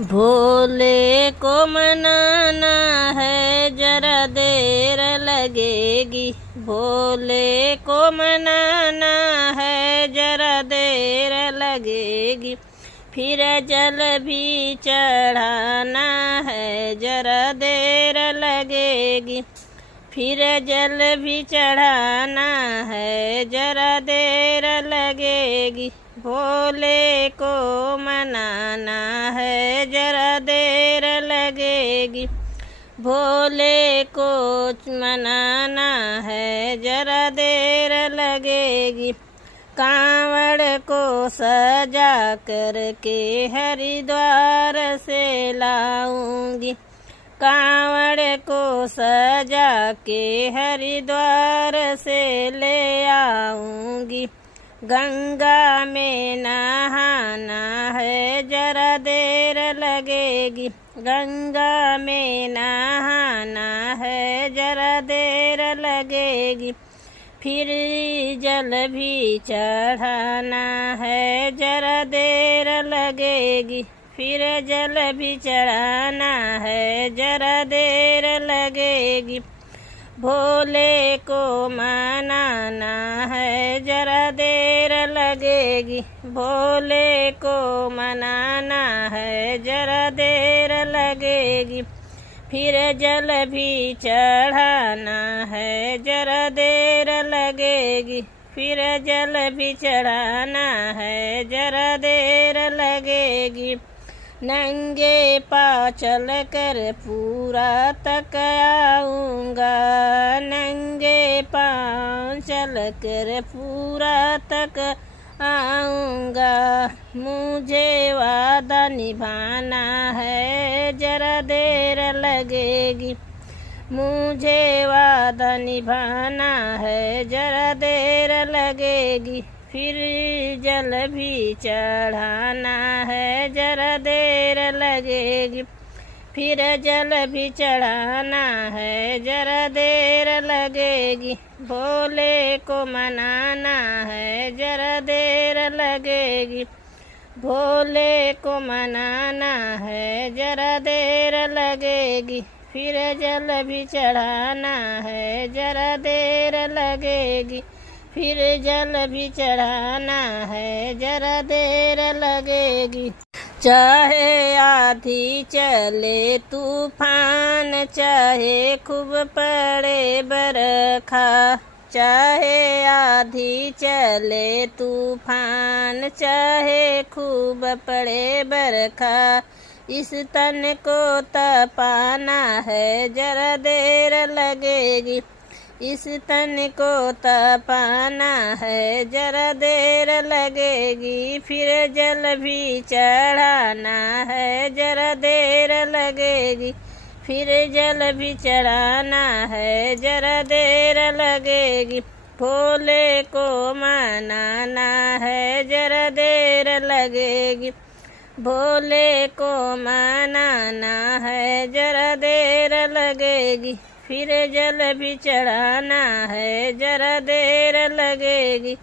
भोले को मनाना है जरा देर लगेगी। भोले को मनाना है जरा देर लगेगी। फिर जल भी चढ़ाना है जरा देर लगेगी। फिर जल भी चढ़ाना है जरा देर लगेगी। भोले को मनाना है जरा देर लगेगी। भोले को मनाना है जरा देर लगेगी। कांवड़ को सजा कर के हरिद्वार से लाऊंगी। कांवड़ को सजा के हरिद्वार से ले आऊंगी। गंगा में नहाना है जरा देर लगेगी। गंगा में नहाना है जरा देर लगेगी। फिर जल भी चढ़ाना है जरा देर लगेगी। फिर जल भी चढ़ाना है जरा देर लगेगी। भोले को मनाना है जरा देर लगेगी। भोले को मनाना है जरा देर लगेगी। फिर जल भी चढ़ाना है जरा देर लगेगी। फिर जल भी चढ़ाना है जरा देर लगेगी। नंगे पाँव चल कर पूरा तक आऊँगा। नंगे पाँव चल कर पूरा तक आऊँगा। मुझे वादा निभाना है जरा देर लगेगी। मुझे वादा निभाना है जरा देर लगेगी। फिर जल भी चढ़ाना है जरा देर लगेगी। फिर जल भी चढ़ाना है जरा देर लगेगी। भोले को मनाना है जरा देर लगेगी। भोले को मनाना है जरा देर लगेगी। फिर जल भी चढ़ाना है जरा देर लगेगी। फिर जल भी चढ़ाना है जरा देर लगेगी। चाहे आधी चले तूफान, चाहे खूब पड़े बरखा। चाहे आधी चले तूफान, चाहे खूब पड़े बरखा। इस तन को तपाना है जरा देर लगेगी। इस तन को तपाना है जरा देर लगेगी। फिर जल भी चढ़ाना है जरा देर लगेगी। फिर जल भी चढ़ाना है जरा देर लगेगी। भोले को मनाना है जरा देर लगेगी। भोले को मनाना है जरा देर लगेगी। फिर जल भी चढ़ाना है जरा देर लगेगी।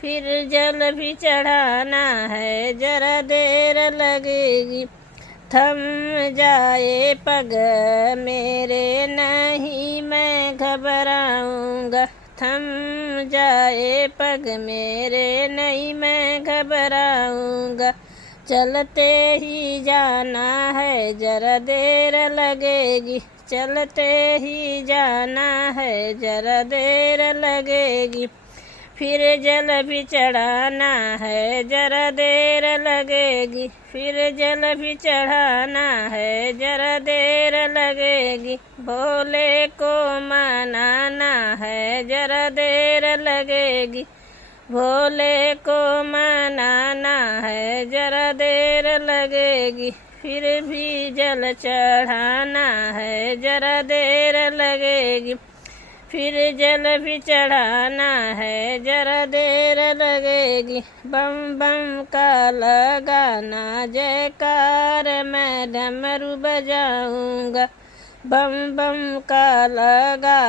फिर जल भी चढ़ाना है जरा देर लगेगी। थम जाए पग मेरे, नहीं मैं घबराऊंगा। थम जाए पग मेरे, नहीं मैं घबराऊंगा। चलते ही जाना है जरा देर लगेगी। चलते ही जाना है जरा देर लगेगी। फिर जल भी चढ़ाना है जरा देर लगेगी। फिर जल भी चढ़ाना है जरा देर लगेगी। भोले को मनाना है जरा देर लगेगी। भोले को मनाना है जरा देर लगेगी। फिर भी जल चढ़ाना है जरा देर लगेगी। फिर जल भी चढ़ाना है जरा देर लगेगी। बम बम का लगाना जयकार, मैं डमरू बजाऊंगा। बम बम का लगा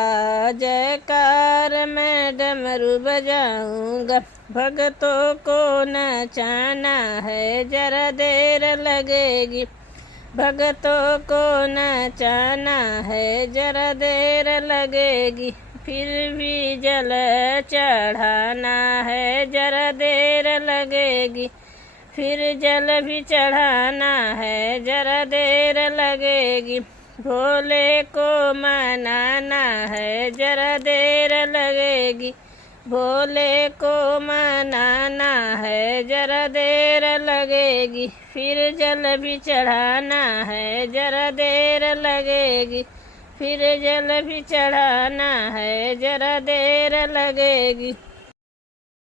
जयकार, मैं डमरू बजाऊंगा। भक्तों को नचाना है जरा देर लगेगी। भगतों को नचाना है जरा देर लगेगी, फिर भी जल चढ़ाना है जरा देर लगेगी, फिर जल भी चढ़ाना है जरा देर लगेगी। भोले को मनाना है जरा देर लगेगी, भोले को मनाना है जरा देर लगेगी, फिर जल भी चढ़ाना है जरा देर लगेगी, फिर जल भी चढ़ाना है जरा देर लगेगी।